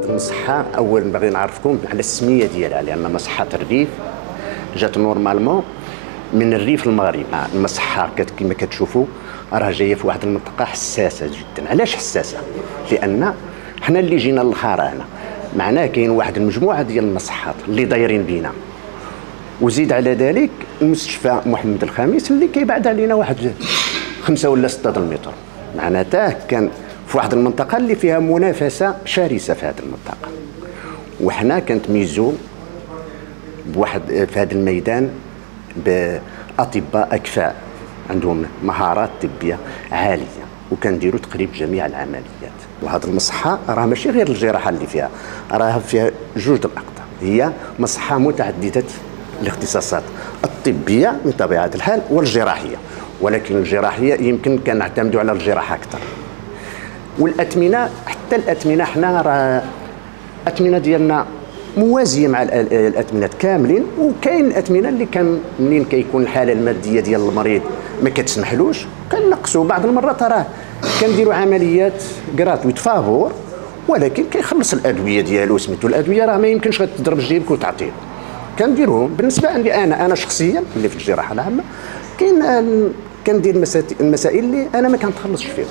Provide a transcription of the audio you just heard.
هذه المصحة أول باغي نعرفكم على السمية ديالها، لأن مصحة الريف جات نورمالمون من الريف المغربي. المصحة كما كتشوفوا راه جاية في واحد المنطقة حساسة جدا. علاش حساسة؟ لأن حنا اللي جينا للخارة هنا معناه كاين واحد المجموعة ديال المصحات اللي دايرين بينا، وزيد على ذلك المستشفى محمد الخامس اللي كيبعد علينا واحد 5 ولا 6 المتر. معناته كان في واحد المنطقة اللي فيها منافسة شرسة في هذه المنطقة، وحنا كنتميزوا بواحد في هذا الميدان بأطباء أكفاء عندهم مهارات طبية عالية، وكنديروا تقريبا جميع العمليات. وهذه المصحة راه ماشي غير الجراحة اللي فيها، راه فيها جوج الأقطاب. هي مصحة متعددة الاختصاصات الطبية من طبيعة الحال والجراحية، ولكن الجراحية يمكن كنعتمدوا على الجراحة أكثر. والأثمنة، حتى الأثمنة حنا راه الأثمنة ديالنا موازية مع الأثمنة كاملين، وكاين الأثمنة اللي منين كيكون الحالة المادية ديال المريض ما كتسمحلوش كنقصوا. بعض المرات راه كنديروا عمليات غراتويت فافور، ولكن كيخلص الأدوية ديالو. سميتو الأدوية راه ما يمكنش غتضرب جيبك وتعطيه، كنديروهم. بالنسبة لي أنا شخصيا اللي في الجراحة العامة كندير المسائل اللي أنا ما كنتخلصش فيهم.